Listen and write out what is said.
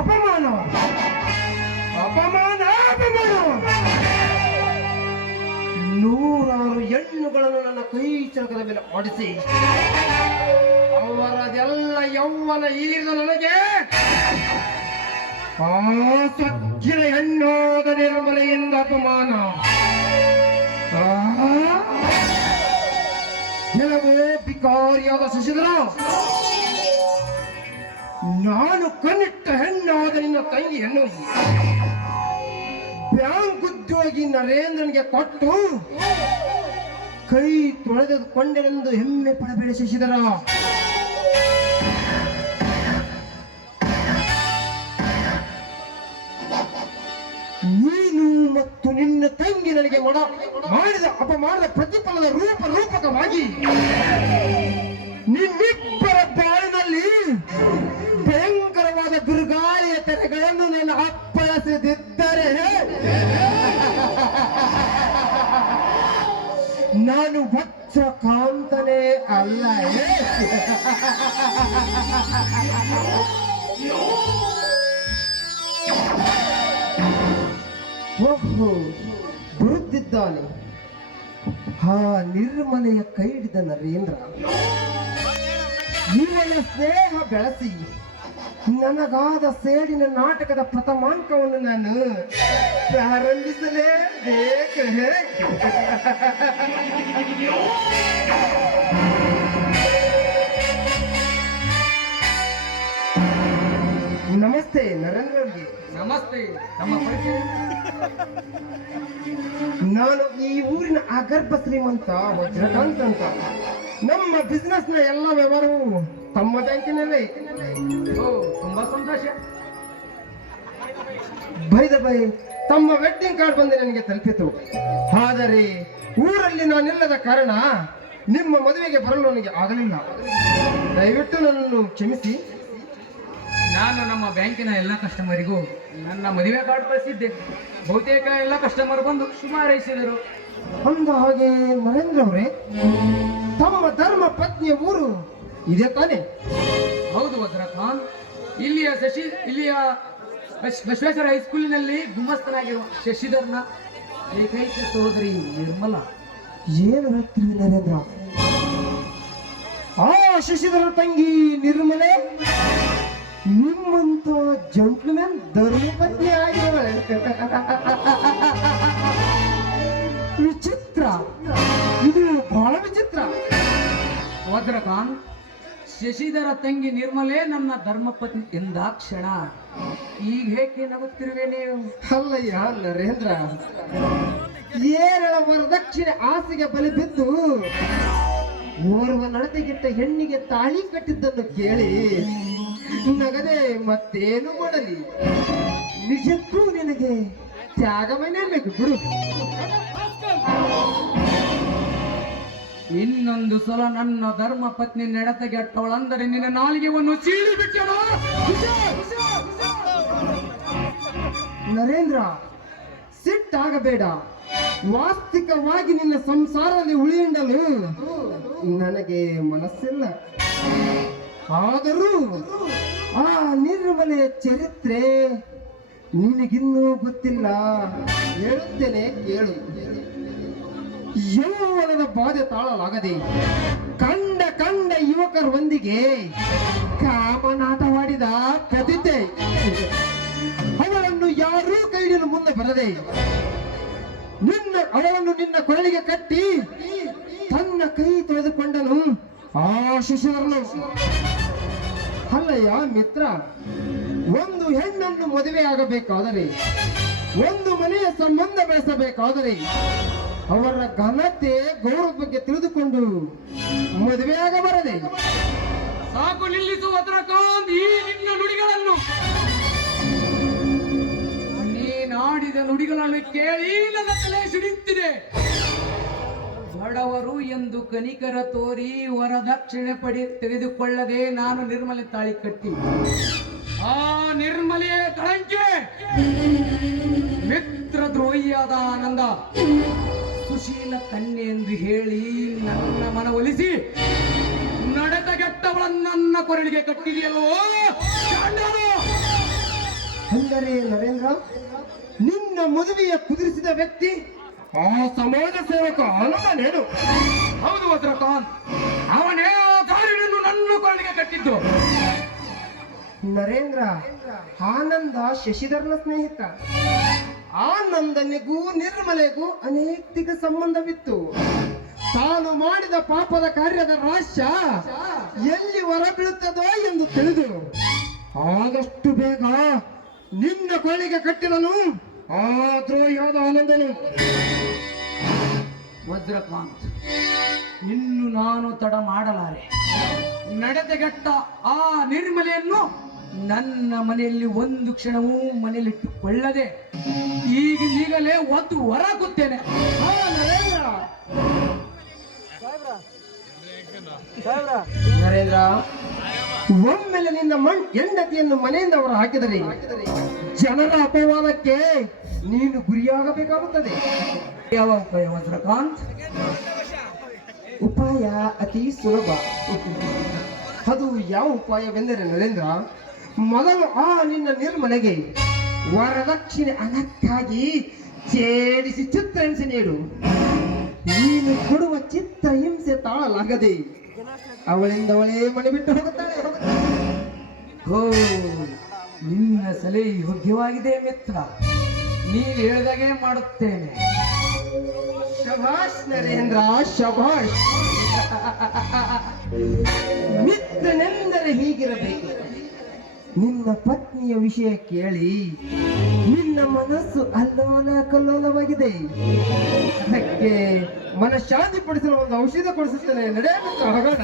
ಅಪಮಾನ. ಅಪಮಾನ. ಅಪಮಾನ ನೂರಾರು ಹೆಣ್ಣುಗಳನ್ನು ನನ್ನ ಕೈ ಚಳಕದ ಮೇಲೆ ಆಡಿಸಿ, ಅವರದೆಲ್ಲ ಯೌವನ ಈರಿದ ನನಗೆ ಸಜ್ಜಿನ ಹೆಣ್ಣೋದ ನಿರ್ಮಲೆಯಿಂದ ಅಪಮಾನ. ಕೆಲವು ಬಿಕಾರಿಯಾದ ಶಶಿಧರ? ನಾನು ಕನಿಟ್ಟ ಹೆಣ್ಣಾದ ನಿನ್ನ ತಂಗಿಯನ್ನು ಬ್ಯಾಂಕ್ ಉದ್ಯೋಗಿ ನರೇಂದ್ರನಿಗೆ ಕೊಟ್ಟು ಕೈ ತೊಳೆದುಕೊಂಡೆನೆಂದು ಹೆಮ್ಮೆ ಪಡಬೇಡ ಬೆಳೆಸಿದರ ನೀನು ಮತ್ತು ನಿನ್ನ ತಂಗಿ ನನಗೆ ಒಡ ಮಾಡಿದ ಅಪಮಾನದ ಪ್ರತಿಫಲದ ರೂಪ ರೂಪಕವಾಗಿ ನಿನ್ನಿಬ್ಬರ ಬಾಳಿನಲ್ಲಿ ನಾನು ವತ್ಸ ಕಾಂತನೇ ಅಲ್ಲ ಓಹೋ ಬರುತ್ತಿದ್ದಾನೆ. ಆ ನಿರ್ಮಲೆಯ ಕೈ ಹಿಡಿದ ನರೇಂದ್ರ. ಇವಳ ಸ್ನೇಹ ಬೆಳೆಸಿ. ನನಗಾದ ಸೇಡಿನ ನಾಟಕದ ಪ್ರಥಮಾಂಕವನ್ನು ನಾನು ಪ್ರಾರಂಭಿಸಲೇಬೇಕು. ನಮಸ್ತೆ ನರೇಂದ್ರ ಅವ್ರಿಗೆ. ನಮಸ್ತೆ ನಮ್ಮ ಪರಿಚಯ? ನಾನು ಈ ಊರಿನ ಅಗರ್ಭ ಶ್ರೀಮಂತ ವಜ್ರಕಾಂತ್ ಅಂತ. ನಮ್ಮ ಬಿಸ್ನೆಸ್ನ ಎಲ್ಲ ವ್ಯವಹಾರವು ತಮ್ಮ ಬ್ಯಾಂಕಿನಲ್ಲೇ. ತುಂಬಾ ಸಂತೋಷ. ಬೈದ ಬೈ ತಮ್ಮ ವೆಡ್ಡಿಂಗ್ ಕಾರ್ಡ್ ಬಂದು ನನಗೆ ತಲುಪಿತು. ಆದರೆ ಊರಲ್ಲಿ ನಾನಿಲ್ಲದ ಕಾರಣ ನಿಮ್ಮ ಮದುವೆಗೆ ಬರಲು ನನಗೆ ಆಗಲಿಲ್ಲ. ದಯವಿಟ್ಟು ನನ್ನನ್ನು ಕ್ಷಮಿಸಿ. ನಾನು ನಮ್ಮ ಬ್ಯಾಂಕಿನ ಎಲ್ಲ ಕಸ್ಟಮರಿಗೂ ನನ್ನ ಮದುವೆ ಕಾರ್ಡ್ ಕಳಿಸಿದ್ದೆ. ಬಹುತೇಕ ಎಲ್ಲ ಕಸ್ಟಮರ್ ಬಂದು ಶುಭ ಹಾರೈಸಿದರು ಅಂದ ಹಾಗೆ ನರೇಂದ್ರ ಅವರೇ ತಮ್ಮ ಧರ್ಮ ಪತ್ನಿಯ ಊರು. ಇದೆ ತಾನೆ? ಹೌದು ಭದ್ರಪ್ಪ. ಇಲ್ಲಿಯ ಶಶಿ ಇಲ್ಲಿಯ ಬಸ್- ಬಸವೇಶ್ವರ ಹೈಸ್ಕೂಲಿನಲ್ಲಿ ಗುಮ್ಮಸ್ತನಾಗಿರುವ ಶಶಿಧರ್ನ ಏಕೈಕ ಸಹೋದರಿ ನಿರ್ಮಲ. ಏನು ಹೇಳ್ತೀವಿ ನರೇಂದ್ರ ಆ ಶಶಿಧರ ತಂಗಿ ನಿರ್ಮಲೆ ನಿಮ್ಮಂತ ಜಂಟ್ಲ್ಮ್ಯಾನ್ ಧರ್ಮಪತ್ನಿ ಆಗಿರುವಳೆ ವಜ್ರಖಾನ್ ಶಶಿಧರ ತಂಗಿ ನಿರ್ಮಲೆ, ನನ್ನ ಧರ್ಮಪತ್ನಿ ಎಂದಾಕ್ಷಣ ಈಗ ಹೇಗೆ ನಗುತ್ತಿರುವೆ ನೀವು? ಅಲ್ಲಯ್ಯ ನರೇಂದ್ರ ಏರಳ ವರದಕ್ಷಿಣೆ ಆಸೆಗೆ ಬಲಿ ಬಿದ್ದು ಓರ್ವ ನಡತೆಗಿಟ್ಟ ಹೆಣ್ಣಿಗೆ ತಾಳಿ ಕಟ್ಟಿದ್ದನ್ನು ಕೇಳಿ ನಗದೆ ಮತ್ತೇನು ಕೊಡಲಿ ನಿಜಕ್ಕೂ ನಿನಗೆ ತ್ಯಾಗಮನೆ ಬಿಡು ಇನ್ನೊಂದು ಸಲ ನನ್ನ ಧರ್ಮ ಪತ್ನಿ ನಡತೆಗೆಟ್ಟವಳಂದರೆ ನಿನ್ನ ನಾಲಿಗೆವನ್ನು ಸೀಳಿ ಬಿಟ್ಟಳು ನರೇಂದ್ರ ಸಿಟ್ಟಾಗಬೇಡ ವಾಸ್ತಿಕವಾಗಿ ನಿನ್ನ ಸಂಸಾರದಲ್ಲಿ ಉಳಿಯಂಡಲು ನನಗೆ ಮನಸ್ಸಿಲ್ಲ. ಆದರೂ ಆ ನಿರ್ಮಲೆಯ ಚರಿತ್ರೆ ನಿನಗಿನ್ನೂ ಗೊತ್ತಿಲ್ಲ. ಹೇಳುತ್ತೇನೆ, ಕೇಳು. ಯೌವನದ ಬಾಧೆ ತಾಳಲಾಗದೆ ಕಂಡ ಕಂಡ ಯುವಕರೊಂದಿಗೆ ಕಾಮನಾಟವಾಡಿದ ಕದಿತೆ ಅವಳನ್ನು ಯಾರೂ ಕೈಡಿಯಲು ಮುಂದೆ ಬರದೆ ನಿನ್ನ ಅವಳನ್ನು ನಿನ್ನ ಕೊರಳಿಗೆ ಕಟ್ಟಿ ತನ್ನ ಕೈ ತೊಳೆದುಕೊಂಡನು ಆ ಶಿಶುವರ್ನು ಅಲ್ಲಯ್ಯ ಮಿತ್ರ, ಒಂದು ಹೆಣ್ಣನ್ನು ಮದುವೆ ಆಗಬೇಕಾದರೆ ಒಂದು ಮನೆಯ ಸಂಬಂಧ ಬೆಳೆಸಬೇಕಾದರೆ ಅವರ ಘನತೆ ಗೌರವ ಬಗ್ಗೆ ತಿಳಿದುಕೊಂಡು ಮದುವೆಯಾಗಬಾರದೆ ಸಾಕು ನಿಲ್ಲಿಸು ನಿನ್ನ ನುಡಿಗಳನ್ನು. ನೀನಾಡಿದ ನುಡಿಗಳನ್ನು ಕೇಳಿ ನನ್ನ ತಲೆ ಸಿಡಿಯುತ್ತಿದೆ ಬಡವರು ಎಂದು ಕನಿಕರ ತೋರಿ ವರದಕ್ಷಿಣೆ ಪಡಿ ತೆಗೆದುಕೊಳ್ಳದೆ ನಾನು ನಿರ್ಮಲೆ ತಾಳಿ ಕಟ್ಟಿ. ಆ ನಿರ್ಮಲೆಯ ಕಳಂಕೆ ಮಿತ್ರ ದ್ರೋಹಿಯಾದ ಆನಂದ. ಸುಶೀಲ ಕನ್ಯೆ ಎಂದು ಹೇಳಿ ನನ್ನ ಮನವೊಲಿಸಿ ನಡೆತಗೆಟ್ಟವಳನ್ನ ನನ್ನ ಕೊರಳಿಗೆ ಕಟ್ಟಿದೆಯಲ್ಲೋ! ಅಂದರೆ ನರೇಂದ್ರ ನಿನ್ನ ಮದುವೆಯ ಕುದುರಿಸಿದ ವ್ಯಕ್ತಿ ಆ ಸಮಾಜ ಸೇವಕ ಆನಂದನೇನು ಹೌದು ವಜ್ರಕಾನ್ ಅವನೇ ಆ ದಾರಿನನ್ನು ನನ್ನ ಕೊರಳಿಗೆ ಕಟ್ಟಿದ್ದು. ನರೇಂದ್ರ ಆನಂದ ಶಶಿಧರ್ನ ಸ್ನೇಹಿತ. ಆನಂದನಿಗೂ ನಿರ್ಮಲೆಗೂ ಅನೇಕ ಸಂಬಂಧವಿತ್ತು. ತಾನು ಮಾಡಿದ ಪಾಪದ ಕಾರ್ಯದ ರಾಶ್ಯ ಎಲ್ಲಿ ಹೊರಬೀಳುತ್ತದೋ ಎಂದು ತಿಳಿದು, ಆದಷ್ಟು ಬೇಗ ನಿನ್ನ ಕೊಳ್ಳಿಗೆ ಕಟ್ಟಿದನು ಆ ದ್ರೋಹಿಯಾದ ಆನಂದನು. ವಜ್ರಕಾಂತ್, ಇನ್ನು ನಾನು ತಡ ಮಾಡಲಾರೆ. ನಡೆದಗೆಟ್ಟ ಆ ನಿರ್ಮಲೆಯನ್ನು ನನ್ನ ಮನೆಯಲ್ಲಿ ಒಂದು ಕ್ಷಣವೂ ಮನೆಯಲ್ಲಿಟ್ಟುಕೊಳ್ಳದೆ ಈಗ ಈಗಲೇ ಒಂದು ಹೊರಗುತ್ತೇನೆ ನರೇಂದ್ರ. ಒಮ್ಮೆಲೆ ನಿನ್ನ ಮಣ್ ಹೆಂಡತಿಯನ್ನು ಮನೆಯಿಂದ ಅವರು ಹಾಕಿದರೆ ಜನರ ಅಪವಾದಕ್ಕೆ ನೀನು ಗುರಿಯಾಗಬೇಕಾಗುತ್ತದೆ. ಯಾವ ವಜ್ರಕಾಂತ್? ಉಪಾಯ ಅತಿ ಸುಲಭ. ಅದು ಯಾವ ಉಪಾಯವೆಂದರೆ ನರೇಂದ್ರ ಮೊದಲು ಆ ನಿನ್ನ ನಿರ್ಮಲೆಗೆ ವರದಕ್ಷಿಣೆ ಹಣಕ್ಕಾಗಿ ಛೇಡಿಸಿ ಚಿತ್ರಹಿಂಸೆ ನೀಡು. ನೀನು ಕೊಡುವ ಚಿತ್ರ ಹಿಂಸೆ ತಾಳಲಾಗದೆ ಅವಳಿಂದ ಅವಳೇ ಮನೆ ಬಿಟ್ಟು ಹೋಗುತ್ತಾಳೆ. ಓ ನಿನ್ನ ಸಲಹೆ ಯೋಗ್ಯವಾಗಿದೆ ಮಿತ್ರ. ನೀನು ಹೇಳಿದಾಗೆ ಮಾಡುತ್ತೇನೆ. ಶಭಾಷ್ ನರೇಂದ್ರ, ಶಭಾಷ್. ಮಿತ್ರನೆಂದರೆ ಹೀಗಿರಬೇಕು. ನಿನ್ನ ಪತ್ನಿಯ ವಿಷಯ ಕೇಳಿ ನಿನ್ನ ಮನಸ್ಸು ಅಲ್ಲೋಲ ಕಲ್ಲೋಲವಾಗಿದೆ. ಅದಕ್ಕೆ ಮನಃಶಾಂತಿ ಪಡಿಸಲು ಒಂದು ಔಷಧ ಕೊಡಿಸುತ್ತೇನೆ. ನಡೆಯಬೇಕು ಹೋಗೋಣ.